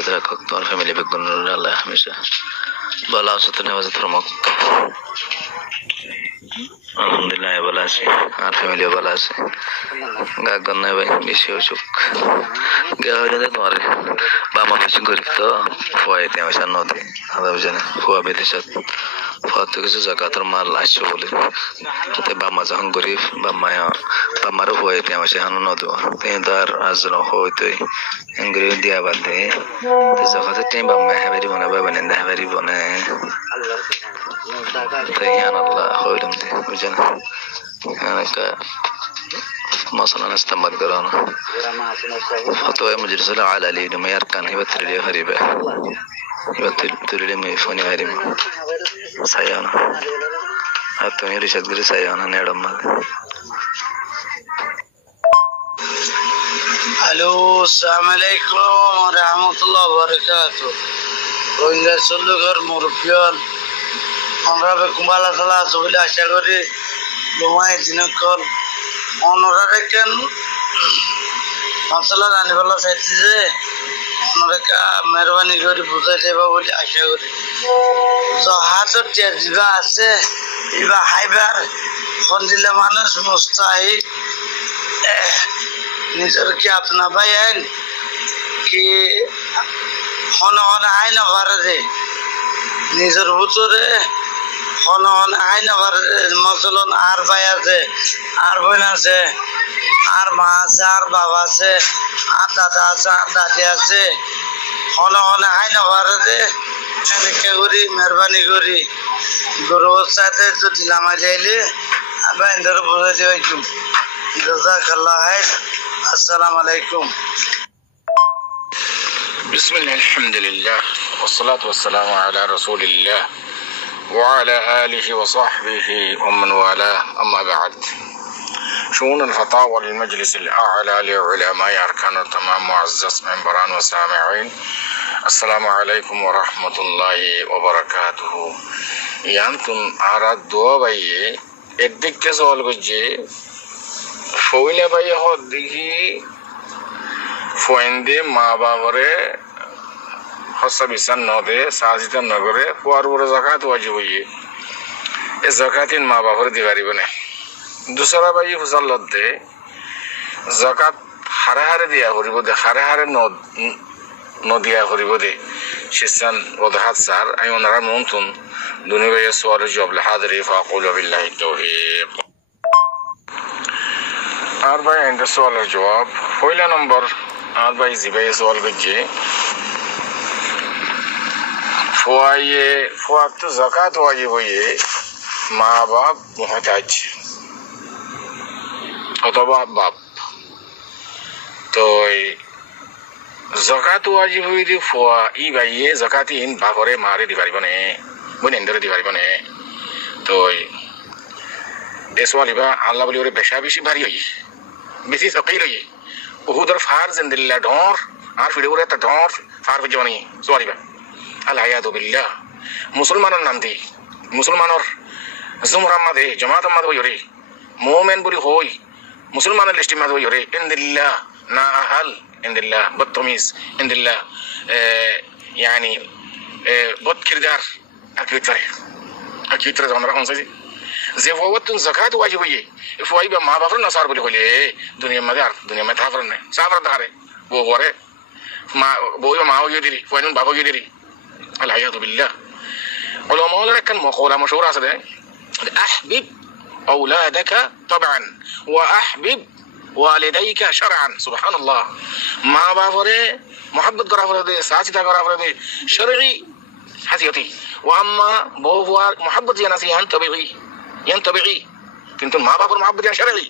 হেফাজত রাখুক, তোমার ফ্যামিলি বেগুনের আল্লাহ হামেশা ভালো আছো তো, হেফাজত রমক। আলহামদুলিল্লাহ ভালো আছি, আর ফ্যামিলিও ভালো আছে। গাগন নাই ভাই, বেশি অসুখ তোমার বাবা বেশি গরিব তো, ফুয়াইতে আমার নদী আদা বুঝে ফুয়া বিদেশত ফুয়া তো কিছু জায়গাতের মাল আসছো বলে বাম্মা যখন গরিব বাম্মারও ফুয়াইতে আমার হানো নদী তো আর আজ হইতে গরিব দিয়া বাদ দে যখন টাইম বাম্মা হেবারি বনে বাবা নেন্দা হেবারি বনে আল্লাহ হইলাম দে বুঝেন مثلا استمد قرانا فتوى مجلس على لي لما يركن يبتل لي غريبة يبتل لي ميفوني غريبة سيانا حتى يرشد قري سيانا نيرم الو السلام عليكم ورحمة الله وبركاته রোহিঙ্গা চল্লুঘর মুরব্বিয়ন আমরা কুম্বালা তালা চবিলে আশা করি লুমাই দিনকল অনরা রেখেন মশলা রানিবেলা চাইছি যে অনরেখা মেহরবানি করে বুঝাই দেবা বলে আশা করি হাতর টিয়া যা আছে এবা হাইবার ফোন দিলে মানুষ মুস্তাহি নিজের কি আপনা ভাই আইন কি হন হন আইন ভারে দে নিজের ভিতরে হন হন আইন ভারে মসলন আর ভাই আছে আর বোন আছে আর মা আছে আর বাবা আছে আর দাদা আছে আর দাদি আছে হন হন আইন ভারে দে এনেকে করি মেহরবানি করি গরুর সাথে যদি লামা যাইলে আবার এদের বুঝে দিবাইকুম জাযাকাল্লাহ খাইর আসসালামু আলাইকুম بسم الله الحمد لله والصلاة والسلام على رسول الله وعلى آله وصحبه ومن والاه أما بعد شؤون الفتاوى للمجلس الأعلى لعلماء أركان التمام معزز منبران وسامعين السلام عليكم ورحمة الله وبركاته يانتم أراد دوا بيه الدك كسول بجي فويلة بيه هود دكي ফয়েন্দে মা বাবরে হসা বিসান নদে সাজিতা নগরে ফুয়ার বড় জাকাত ওয়াজিব হইয়ে এ জাকাতিন মা বাবরে দিবারিব না দুসরা বাই হুজাল্লত দে জাকাত হারে হারে দিয়া করিব দে হারে হারে নদিয়া করিব দে শিসান ওদহাত সার আই ওনারা মনতুন দুনিয়া সোয়াল জব লাহাদরি ফাকুল বিল্লাহি তাওফীক আর ভাই এন্ড সোয়ালের জবাব পয়লা নম্বর আর ভাই জিবাই সোয়াল করছে ফুয়া তো জাকাত ওয়াজিব হইয়ে মা বাপ মুহতাজ অথবা বাপ তো জাকাত ওয়াজিব হইলে ফুয়া ই ভাইয়ে জাকাতি ইন বাপরে মারে দি পারিব নে বোন এন্দরে দি পারিব নে তো এ সোয়াল ইবা আল্লাহ বলি ওরে বেশা বেশি ভারী হই বেশি সকিল হই উহুদর ফার জিন্দিল্লাহ ঢোর আর ফিরে ওরে তা ঢোর ফার জনি সোয়ালিবা আল-আয়াদু বিল্লাহ মুসলমানের নাম দি মুসলমানের জুমরার মাঝে জামাত মাঝে হইরে মুমিন বলি হই মুসলমানের লিস্টে মাঝে হইরে ইনদিল্লাহ না আহাল ইনদিল্লাহ বদতমিজ ইনদিল্লাহ يعني বদ কিরদার আকিতরে আমরা কোন সাজি যে ওয়াতুন যাকাত ওয়াজিব হইয়ে ফুয়াইবা মা বাপর নাসার বলি কইলে দুনিয়া মাঝে আর দুনিয়া মাঝে থাফর না সাফর ধারে বো করে মা বইবা মা হইয়ে দিলি ফুয়াইন বাবা হইয়ে দিলি العياذ بالله علماء لكن مقولة مشهورة سده أحبب أولادك طبعا وأحبب والديك شرعا سبحان الله ما بافره محبت غرافره ده ساعتها غرافره ده شرعي حسيتي وأما بوفوار محبت يناسي ينتبعي كنت ما بافر محبت شرعي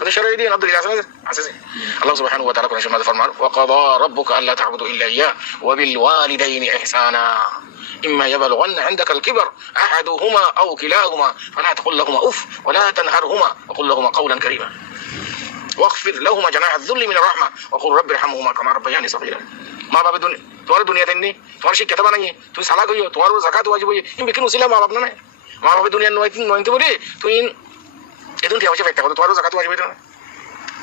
هذا شرعي دين عبد الله عزيزي الله سبحانه وتعالى كل شيء ما فرمان وقضى ربك ألا تعبدوا إلا إياه وبالوالدين إحسانا إما يبلغن عندك الكبر أحدهما أو كلاهما فلا تقل لهما أف ولا تنهرهما وقل لهما قولا كريما واخفض لهما جناح الذل من الرحمة وقل رب ارحمهما كما ربياني صغيرا ما باب الدنيا توار الدنيا تني توار شيء كتبنا نيه تو سلا كيو توار زكاة واجب هي إن بكين وسيلة ما بابنا ما باب الدنيا نوين تقولي تو إن إدون تيا وجه فيك تقول توار زكاة واجب هي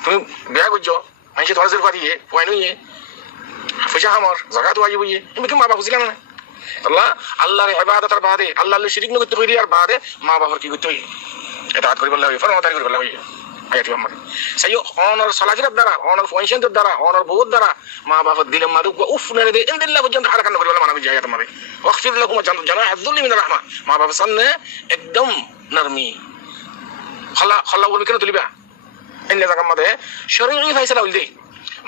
তুমি বিয়া করছো মানুষ তোমার জেল পাঠিয়ে পয়নুয়ে পয়সা আমার জাকাত ওয়াজিব হইয়ে আমি কি মা বাবা বুঝলাম না আল্লাহর ইবাদতের বাদে আল্লাহর শিরিক নগত করি আর বাদে মা বাবার কি করতে হই এতাআত করি বললা হই ফরমাদারি করি বললা হই আয়াতি আমার সাইয়ো অনর সালাফির দ্বারা অনর ফয়শনের দ্বারা অনর বহুত দ্বারা মা বাবার দিলে মাদু উফ নরে দে ইনদিল্লাহ পর্যন্ত হারকান করি বললা মানবী আয়াত আমারে ওয়াগফির লাকুম জানা আযুল্লি মিনার রাহমা মা বাবার সামনে একদম নরমি খলা বলবি কেন তুলিবা এনে জায়গা মধ্যে শরীয়ী ফাইসলা হইল দে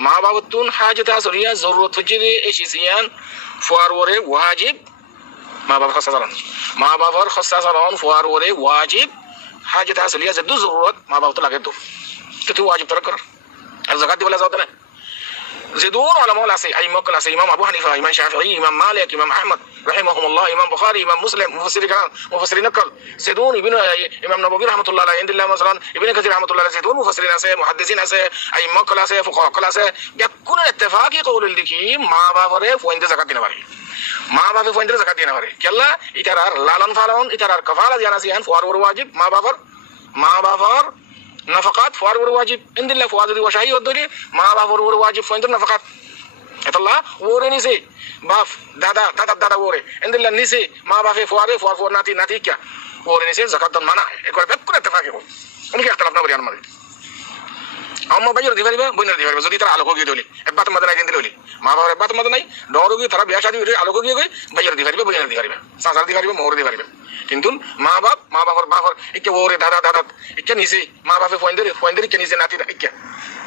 মা বাবতুন হাজতা সরিয়া জরুরত হচ্ছে এসিয়ান ফুয়ারওরে ওয়াজিব মা বাবার খসা চালান মা বাবার খসা চালান ফুয়ারওরে ওয়াজিব হাজতা সরিয়া যে দু জরুরত মা বাবা তো লাগে তো তুই ওয়াজিব তরক কর আর যাকাত দিবলা যাও না زيدون علماء العصي أي مكة العصي إمام أبو حنيفة إمام شافعي إمام مالك إمام أحمد رحمهم الله إمام بخاري إمام مسلم مفسرين نقل زيدون ابن إمام نبوي رحمة الله عليه عند الله مثلا ابن كثير رحمة الله عليه زيدون مفسرين عصي محدثين عصي أي مكة العصي فقهاء العصي يكون الاتفاق يقول لك ما بافره فويند زكاة دينا باري ما بافه فويند زكاة دينا باري كلا إترار لالن فالون إترار كفالة ديانا سيان فوار واجب ما بافر نفقات فوار واجب عند الله فوار وشاي ودري ما بافر واجب فويند نفقات الله ووري نسي باف دادا ووري عند الله نسي ما بافه فوار ناتي كيا ووري نسي زكاة مانا يقول بكل اتفاق يقول উনি اختلافنا بريان مري amma bayar di bariba boinar di bariba jodi tara aloko giye doli ebbat madana din doli ma babar ebbat madana নাই ডরো গিয়ে তারা বিয়া শাদী করে aloko giye গই bayar di bariba boinar di bariba সাসার di bariba মোর di bariba কিন্তু মা বাবার ikke ওরে দাদা ikke নিছে মা বাপে ফয়েন্দের ikke নিছে নাতি ikke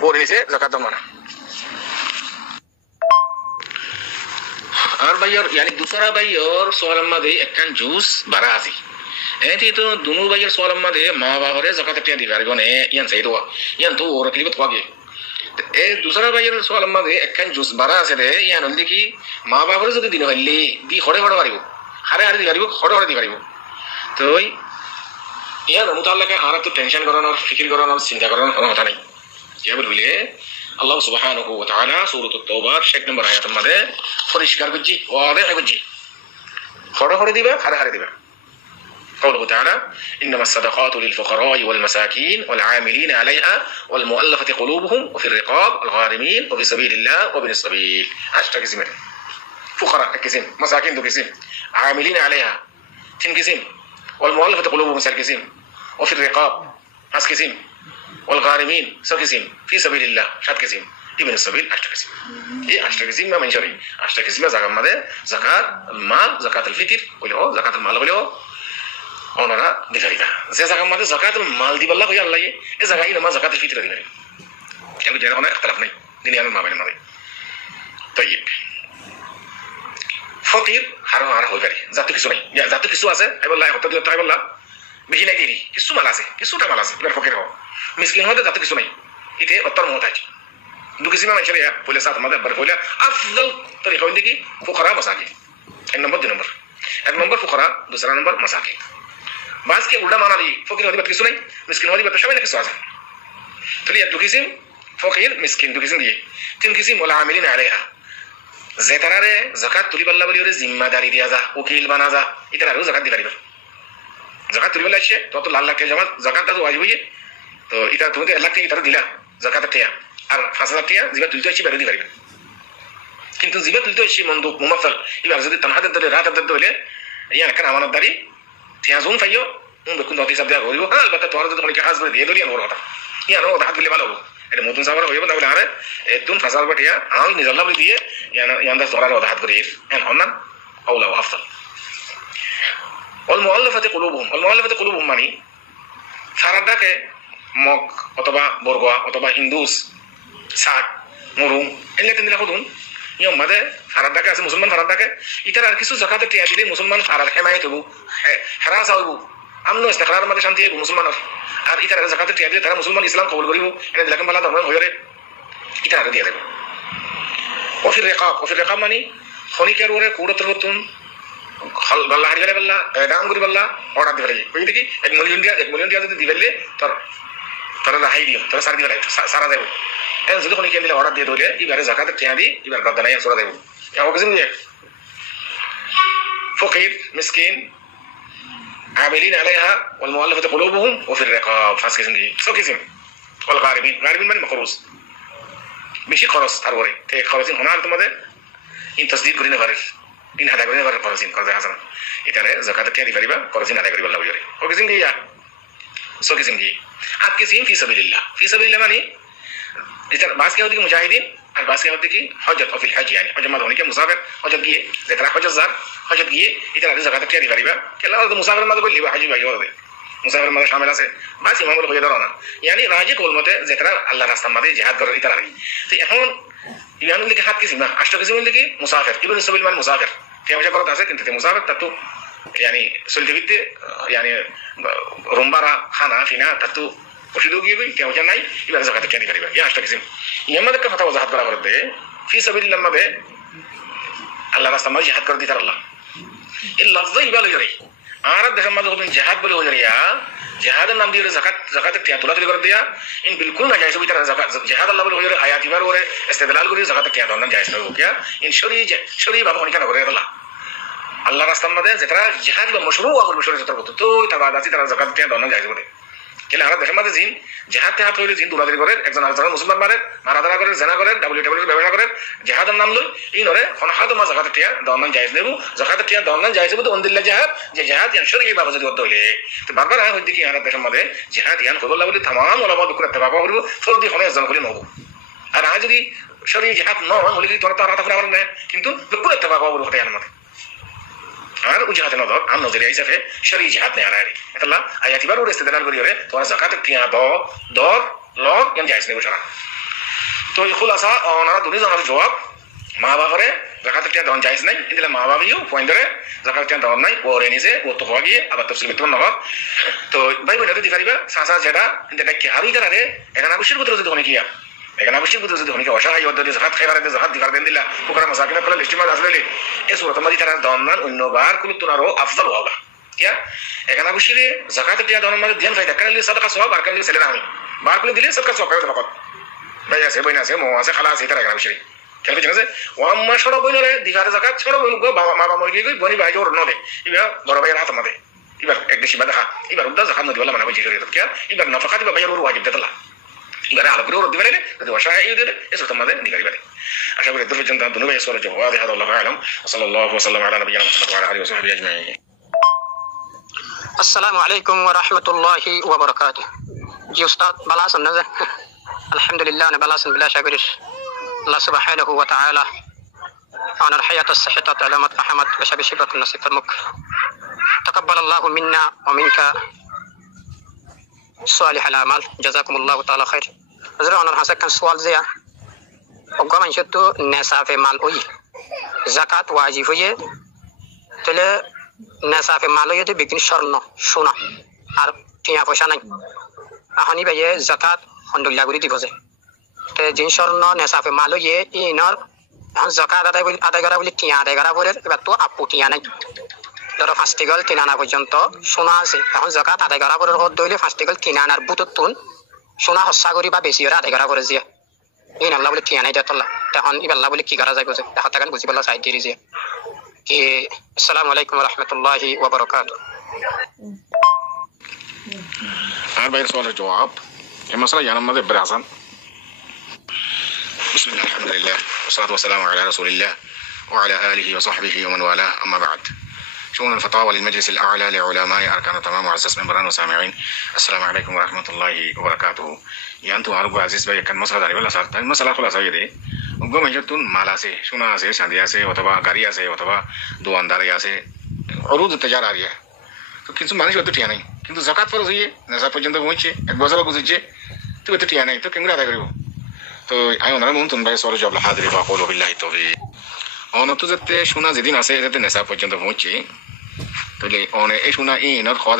ওরে নিছে যাকাত মানা আর বাইর यानी दूसरा বাইর সোয়ালাম মাদে একখান জুস বারা আছে এটি তো দুনু বাইর সোয়ালাম মাদে মা বাবারে যাকাত টিয়া দি পারবো নে ইয়ান চাইতো ইয়ান তো ওর ক্লিবত পাগে এ दूसरा বাইর সোয়ালাম মাদে একখান জুস বারা আছে রে ইয়ান হল কি মা বাবারে যদি দিন হইলে দি খড়ে পারিব হারে দি পারিব খড়ে দি পারিব তো ইয়ান মুতাল্লাকে আর তো টেনশন করানোর ফিকির করানোর চিন্তা করানোর কোনো কথা নাই কি বলবিলে আল্লাহ সুবহানাহু ওয়া তাআলা সূরাতুত তাওবার 6 নম্বর আয়াতের মধ্যে পরিষ্কার করছি ওয়াদাহ করছি খড়ে দিবা হারে দিবা قوله تعالى إنما الصدقات للفقراء والمساكين والعاملين عليها والمؤلفة قلوبهم وفي الرقاب الغارمين وفي سبيل الله وابن السبيل عشرة قسم فقراء قسم مساكين دو قسم عاملين عليها 10 قسم والمؤلفة قلوبهم 7 قسم وفي الرقاب 5 قسم والغارمين 7 قسم في سبيل الله 7 قسم ابن السبيل 10 قسم ايه 10 قسم ما منشري 10 قسم زكاة ماذا زكاة المال زكاة الفطر وله زكاة المال وله ওনারা দিফারিবা যে জায়গা মধ্যে যাকাতুল মাল দিবাল্লা কই আল্লাহ এই জায়গায় নামাজ যাকাতুল ফিতর দিবেন কিন্তু যেন কোনো ইখতিলাফ নাই দুনিয়ার মামলার মধ্যে তাইব ফকির হারা হই পারে যত কিছু নাই যত কিছু আছে আল্লাহ হতে দিতে আল্লাহ বেশি নাই দিবি কিছু মাল আছে কিছুটা মাল আছে এবার ফকির হও মিসকিন হতে যত কিছু নাই এতে উত্তর মহতাজ দু কিসিমে মানুষের পয়লা সাত মধ্যে বার পয়লা আফদল তরিকা হইল কি ফুকরা মাসাকিন এক নম্বর দুই নম্বর এক নম্বর ফুকরা দুসরা নম্বর মাসাকিন বাস কে উল্টা মানা দি ফকির হতে কিছু নাই মিসকিন হতে সবাই না কিছু আছে তাহলে দু কিসিম ফকির মিসকিন দু কিসিম দিয়ে 3 কিসিম ওয়ালা আমিলিন আলাইহা যে তারারে যাকাত তুলিবাল্লা বলি ওরে জিম্মাদারি দিয়া যা উকিল বানা যা ইতারারও যাকাত দিবা দিবা যাকাত তুলিবাল্লা আছে তো লাখ লাখ টাকা যাকাত তো ওয়াজিব হইয়ে তো এটা তুমি 1 লাখ টাকা ইতারা দিলা যাকাত টাকা আর 5,000 টাকা জিবা তুলতে আসি বেরো দিবা কিন্তু জিবা তুলতে আসি মন্দুক মুমাসাল এবার যদি তানহাদের দলে রাত আদার দলে ইয়া কেন আমানতদারি তিয়াজুন ফাইও বেকুন দতি সব দিয়া করিব আলবাতা তোর যদি কোনকে কাজ করে দিয়ে দলিয়া বড় কথা ইয়া নো হাত দিলে ভালো হবে এটা মতুন সাবার হইব তাহলে আরে একদম ফাসাল বাটিয়া আমি নিজল্লা বলি দিয়ে ইয়ান্দা তোরার হাত করে হ্যাঁ হন্না আউলা আফসাল والمؤلفة قلوبهم মানে সারাদাকে মগ অথবা বর্গা অথবা হিন্দুস সাত মুরুং এলে তিনদিলা খুদুন ইয়ম মাদে সারাদাকে আছে মুসলমান সারাদাকে ইতার আর কিছু যাকাতে টিয়া দিলে মুসলমান সারার হেমায়ত হবু হেরাস হইব আমনো ইস্তিকরার মধ্যে শান্তি হইব মুসলমানের আর ইতার যাকাতে টিয়া দিলে তারা মুসলমান ইসলাম কবুল করিব এনে দিলাকেন বালা ধর্ম হইরে ইতার আর দিয়া দেব ওফির রেকাব মানে খনিকের ওরে কুড়তর বতুন গল্লা হারি গেলে দাম করি বললা অর্ডার দিবে ওই দেখি 1 মিলিয়ন দিয়া যদি দিবেলে তোরা রাহাই দিও তোরা সার দিবে সারা দেব এন যদি কোনো কেন্দ্রে অর্ডার দিয়ে দিলে এবারে যাকাত টিয়া দি এবার গদ্দা নাই সরা দেব এমন কিছু দিয়ে ফকির মিসকিন عاملين عليها والمؤلفة قلوبهم وفي الرقاب فاس كيسن دي سو كيسن والغارمين من مقروض ماشي قرص تروره تي قرصين هنا তোমাদের ইন তসদিক করি না পারে ইন হাদা করি না পারে খরচিন খরচ আছে না এটারে জাকাত কে দি পারিবা খরচিন আদায় করিবা লাগবে ও কিসিম কি সো কিসিম কি আত কিসিম ফি সাবিলিল্লাহ মানে এটা বাস কে হতে মুজাহিদিন আর বাস কে হতে কি হজত অফিল হজ يعني হজ মানে কি মুসাফির হজত গিয়ে যেটা হজত গিয়ে এটা জাকাত কে দি পারিবা কেলা মুসাফির মাঝে কইলিবা হাজি ভাই হবে মুসাফির মাঝে শামিল আছে বাস ইমাম বলে হয়ে দাঁড়ানো না يعني রাজি কোল মতে যেটা আল্লাহর রাস্তার মধ্যে জিহাদ করে এটা রাখি তো এখন ইয়ানুল লিখে হাত কিসিম না আষ্ট কিসিম লিখে মুসাফির ইবনে সাবিল মানে মুসাফির কেমন করতে আছে কিন্তু মুসাফির তাতো يعني سلطبيت يعني رمبارا خانا فينا تاتو وشدو جيبي كيا وجه ناي يبقى زكاة كياني كريبا يا أشتى كسيم يما ذكر فتاة وزهاد برا برد في سبيل لما به الله راست ما جهاد كردي ترى الله اللفظ يبقى لجري عارض ده ما ذكر من جهاد بلي وجري يا جهاد النام دي زكاة كيان تولا تلي برد يا إن بالكل نجايز بيتر زكاة جهاد الله بلي وجري آيات يبار وره استدلال كوري زكاة كيان دونا جايز نقول كيا إن شري بابا هني كنا كوري الله আল্লাহ রাস্তার মধ্যে যেটা জিহাদ বা মশরু আগুল মশরু যেটা বলতো তো তারা দাসি তারা যাকাত কে দন যায় বলে কেন আমরা দেশের মধ্যে জিন জিহাদ তে হাত হইলে জিন দুলাদারি করে একজন আরেকজন মুসলমান মারে মারাদারা করে জানা করে ডাব্লিউ ব্যবসা করে জিহাদের নাম লই এই নরে কোন হাত মা যাকাত কে দন যায় নেবু যাকাত কে দন যায় বলে অন্দিল্লা জিহাদ যে জিহাদ ইয়ানশর এই বাবা যদি করতে হইলে তো বারবার হয় দেখি আমরা দেশের মধ্যে জিহাদ ইয়ান করলা বলে तमाम ওলামা বিকুরা তেবাবা হইব ফরদি হনে জন করে নব আর আজ যদি শরীর জিহাদ ন হলে কি তোরা তো রাতা ফরা না কিন্তু বিকুরা তেবাবা হইব হতে ইয়ান মত আর উজাহাত নজর আম নজরিয়া হিসাবে শরীর জিহাদ নেই আনারি এটা আয়াত এবার ওর ইস্তেদলাল করি ওরে তোরা যাকাত টিয়া দর লগ ইয়ান জায়েজ নেই বসারা তো খুলাসা ওনারা দুনি জনের জবাব মা বাবারে যাকাত টিয়া দন জায়েজ নাই ইদিলা মা বাবাইও পয়েন্ট ধরে যাকাত টিয়া দন নাই ওরে নিছে ও তো হওয়া গিয়ে আবার তফসিল বিতরণ নগর তো ভাই বোনেরা দি পারিবা সাসা যেটা এটা কি হারি তারে এখানে আবশ্যক ভিতরে যদি অনেক ইয়া এখানে আবশ্যক ভিতরে যদি অনেক অসহায় হতে যাকাত খাইবারে যাকাত দিবার দেন দিলা পুকুরা মাসাকিনা করে লিস্টি মাছ আসলে এই সুরত মাদি তারা দনমান অন্যবার কুল তোনারও আফজাল হবে क्या এখানে আবশ্যক যাকাত টিয়া দন মানে ধ্যান ফায়দা কারণ সাদকা সওয়াব আর কারণ ছেলে না আমি বার করে দিলে সাদকা সওয়াব হবে ফকত ভাই আছে বইনা আছে মো আছে খালা আছে তারা এখানে আবশ্যক কেন জানেন ও আম্মা সরব বইনরে দিগারে যাকাত সরব বইন গো বাবা মা বাবা মরে গই বনি ভাই ওর নদে ইবা বড় ভাইয়ের হাত মাদে এবার এক দেশি বাদা এবার উদ্দা যাকাত নদী বলা মানে বুঝি শরীয়ত क्या এবার নফকাত বা ভাইয়ের ওর ওয়াজিব দেতলা এবারে আলো করে ওর দিবেন যদি অসহায় এই দিলে এসব তোমাদের নিকারি পারে আশা করি দূর পর্যন্ত দুনো ভাই সওয়াল জবাব আদি আল্লাহু আলাম সাল্লাল্লাহু ওয়াসাল্লাম আলা নবিয়িনা মুহাম্মদ ওয়া আলা আলিহি ওয়া সাহবিহি আজমাইন अस्सलामु अलैकुम व रहमतुल्लाहि व बरकातुहू जी उस्ताद बलासन नज़र अल्हम्दुलिल्लाह ने बलासन बिला शागिर अल्लाह सुब्हानहु व तआला अन الحياة الصحة علامة أحمد وشبه شبك النصيب المك تقبل الله منا ومنك صالح الأعمال جزاكم الله تعالى خير حضرت أنا حسك كان سؤال زيا وقام شتو نصاب مال وي زكاة واجب وي تلا نصاب مال وي تبين شرنا شونا আর টিয়া পয়সা নাই আহনি ভাইয়ে যাকাত হন্ডুল্লা গুরি দিবছে তে জিন স্বর্ণ নেসাফে মালো ইয়ে ইনর যাকাত আদায় করা বলি টিয়া আদায় করা বলে এবার তো আপু টিয়া নাই ধরো ফাস্টিগল 3 আনা পর্যন্ত সোনা আছে এখন যাকাত আদায় করা পরে কত দইলে ফাস্টিগল 3 আনার বুততুন সোনা হসা করি বা বেশি ওরা আদায় করা করে জিয়া এই আল্লাহ বলে টিয়া নাই দেতল্লা তখন ইবাল্লাহ বলে কি করা যায় বুঝে হাতে কান বুঝি বলা সাইড দিয়ে জিয়া কি আসসালামু আলাইকুম ওয়া রাহমাতুল্লাহি ওয়া বারাকাতুহু আর ভাইয়ের সওয়ালের জবাব এই মাসলা জানার মধ্যে ব্রাসান বিসমিল্লাহ আলহামদুলিল্লাহ والصلاه والسلام على رسول الله وعلى اله وصحبه ومن والاه اما بعد شؤون الفتاوى للمجلس الاعلى لعلماء اركان التمام وعزيز ممبران وسامعين السلام عليكم ورحمه الله وبركاته يانتو عربو عزيز ভাই কান মাসলা দাঁড়ি বলা স্যার তাই মাসলা খোলা যায় রে উগ্র মাইজতুন মাল আছে সোনা আছে চাঁদি আছে অথবা গাড়ি আছে অথবা দোকানদারি আছে অরুদ তেজারা আছে তো কিছু মানুষ অত টিয়া নাই কিন্তু যাকাত ফরজ হইয়ে নেশা পর্যন্ত পৌঁছে এক বছর গুজরছে তো এত টিয়া নাই তো কেমন আদায় করব তো আমি ওনারা মন তুন ভাই সরজ আল্লাহ হাজির বা কল বিল্লাহি তৌফিক অনত যেতে সোনা যেদিন আছে যাতে নেশা পর্যন্ত পৌঁছে তাহলে অনে এই সোনা ইনর খাওয়া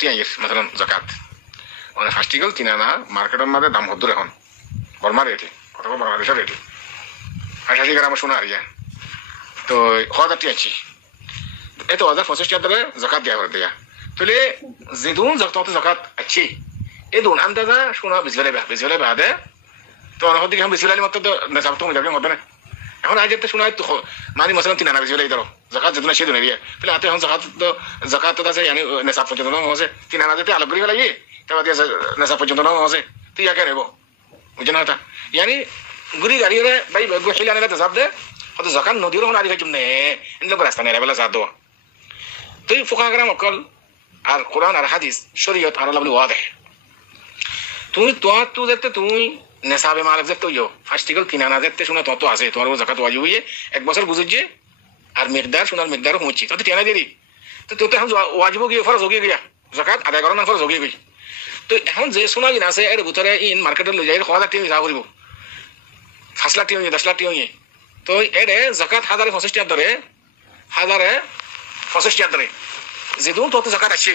টিয়াইয়ের মাসালান যাকাত অনে ফাস্টিগল 3 আনা মার্কেটের মধ্যে দাম হদ্দুর এখন বর্মা রেটে অথবা বাংলাদেশের রেটে 80 গ্রাম সোনা আরিয়া তো খাওয়া টিয়াইছি এতো 1050 টাকা যাকাত দেয়া করে দেয়া তাহলে যেদুন যাকাত আছে এদুন আন্দাজা শোনা বিসমিল্লাহ বাদে তো অনেক দিকে বিসমিল্লাহ মত তো নেশাব তো যাবে মত না এখন আজ তো শোনা তো মানে মাসালান 3 আনা বিসমিল্লাহ দাও যাকাত যেদুন সে দুন দিয়া তাহলে আতে এখন যাকাত তো আছে يعني নেশাব পর্যন্ত না আছে 3 আনা দিতে আলো করি ফেলাই তারপর নেশাব পর্যন্ত না আছে তুই আগে নেব বুঝনা তা يعني গুড়ি গাড়ি রে ভাই গোহিলা নেলা তো দে হয়তো জাকাত নদীর হন আরি গাইজুম নে ইন লোক রাস্তা নেলা বেলা যা দো তুই ফুকা গ্রাম অকল আর কোরআন আর হাদিস শরীয়ত আর লাবলি ওয়াদে তুই তো যেতে তুই নেশাবে মালিক যেতে ইয়ো ফাস্টিকল কিনানা যেতে শোনা তো আছে তোমার জাকাত ওয়াজিব হইয়ে এক বছর বুঝুছে আর মিকদার শোনার মিকদার হচ্ছে তো টিয়ানা দিদি তো তো এখন ওয়াজিব গিয়ে ফরজ হয়ে গিয়া জাকাত আদায় করার ফরজ হয়ে গই তো এখন যে শোনা কিনা আছে এর ভিতরে ইন মার্কেটে লৈ যাই 1000 টাকা হিসাব করিব 5 লাখ টাকা 10 লাখ টাকা তো এরে জাকাত 1065 টাকা ধরে 1065 টাকা ধরে যেদুন তো জাকাত আছে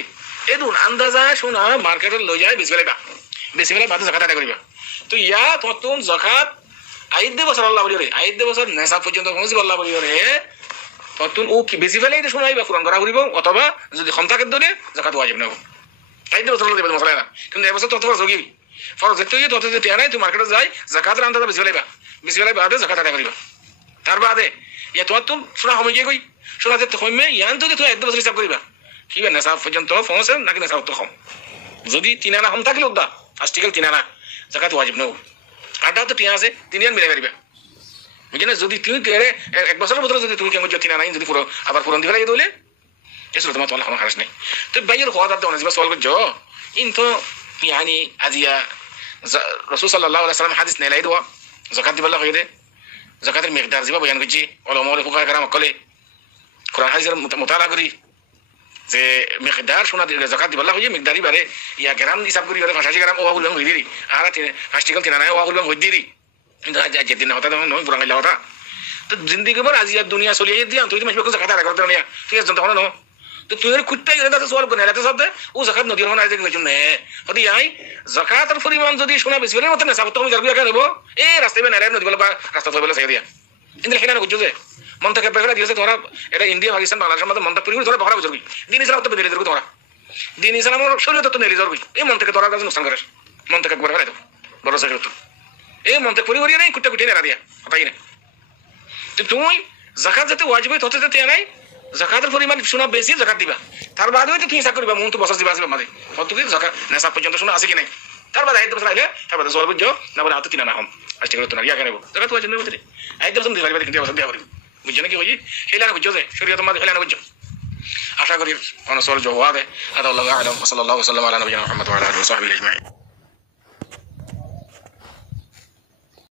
এদুন আন্দাজা শোনা মার্কেটে লৈ যায় বেশি বেলা বাদে জাকাত আদায় করিবা তো ইয়া ততুন জাকাত আইদে বছর আল্লাহ বলি রে আইদে বছর নেশা পর্যন্ত পৌঁছি আল্লাহ বলি রে ততুন ও কি বেশি বেলাই শোনাইবা কুরআন করা করিব অথবা যদি ক্ষমতাকে ধরে জাকাত ওয়াজিব নেব আইদে বছর আল্লাহ দেবে মশলা না কিন্তু এবছর তত ফরজ হই ফরজ যেতে তত যে টিয়া নাই তুই মার্কেটে যাই জাকাতের আন্দাজা বেশি বেলাই বাদে জাকাত আদায় করিবা তার বাদে ইয়া ততুন শোনা হবে গিয়ে কই শোনা যেতে কমে ইয়ান তো তুই আইদে বছর হিসাব করিবা কি নেশা পর্যন্ত পৌঁছে নাকি নেশা তো কম যদি 3 আনা কম থাকলে উদ্দা ফাস্টিক্যাল 3 আনা জাকাত ওয়াজিব নেব আটা তো টিয়া আছে 3 আন মিলাই পারিবা বুঝলে যদি তুই এক বছরের ভিতরে যদি তুমি কেমন 3 আনা যদি পুরো আবার পুরন দিবে লাগে দইলে এসব তোমার তোমার কোনো খারাপ নেই তো বাইরের হওয়া দাঁড়াতে অনেক সওয়াল করছো ইনতো ইয়ানি আজিয়া রাসূল সাল্লাল্লাহু আলাইহি ওয়াসাল্লাম হাদিস নেলাই দোয়া জাকাত দিবাল্লাহ হয়ে দে জাকাতের মিকদার জিবা বয়ান করছি ওলামা ওয়ালে ফুকাহা کرام কলে কোরআন হাদিসের মুতালা করি যে মিকদার শোনা দিলে জাকাত দিবাল্লাহ হয়ে মিকদারি বারে ইয়া গ্রাম হিসাব করি ওরে 85 গ্রাম ওয়া বললাম হই দিরি আর ফাস্টিক্যাল 3 আনা ওয়া বললাম হই দিরি কিন্তু আজ যেদিন হতা নয় পুরান লাগা হতা তো জিন্দেগি ভর আজিয়া দুনিয়া চলিয়ে দিয়া তুই মাসবে কোন জাকাত আদায় করতে না তুই জানতে হলো না তো তুই এর কুত্তাই গেলে তাতে সওয়াল করে এত শব্দ ও জাকাত নদীর হন আইতে গেছুম না হদি আই জাকাতের পরিমাণ যদি শোনা বেশি হলে মত না সাবত তুমি জারবি কেন নেব এই রাস্তায় না নদী বলা রাস্তা তো বলা চাই দিয়া ইন্দে হেনা না বুঝছো মন থেকে পেগলা দিয়েছে তোরা এটা ইন্ডিয়া পাকিস্তান বাংলাদেশের মধ্যে মন থেকে পরিমাণ তোরা বহরা বুঝবি দিন ইসলাম তো বেরিয়ে দেবো তোরা দিন ইসলামের শরীয়ত তো নেলি যাবি এই মন থেকে তোরা কাছে নুকসান করিস মন থেকে একবার ফেলে দাও বড় শরীয়ত এই মন থেকে পরিবারই নাই কুট্টা কুটি নেড়া দিয়া তাই না তুমি জাকাত যাতে ওয়াজিব হতে যেতে নাই জাকাতের পরিমাণ শোনা বেশি জাকাত দিবা তার বাদে হয়তো তুমি হিসাব করবা মন তো বছর দিবা আসবে মাঝে কত কি জাকাত নেশা পর্যন্ত শোনা আছে কি নাই তার বাদে আইতে বছর আইলে তার বাদে জল বুঝছো না বলে হাতে কিনা না হম আজকে করতো না ইয়া কেন জাকাত ওয়াজিব নেই বলতে আইতে বছর দিবা কিন্তু বছর দেওয়া করি বুঝছো নাকি বুঝি হেলা না বুঝছো যে শরীয়ত মাঝে হেলা না বুঝছো আশা করি অনসর জওয়াবে আল্লাহু আ'লাম ওয়া সাল্লাল্লাহু আলা নবিয়িনা মুহাম্মদ ওয়া আলা আলিহি ওয়া সাহবিহি আজমাইন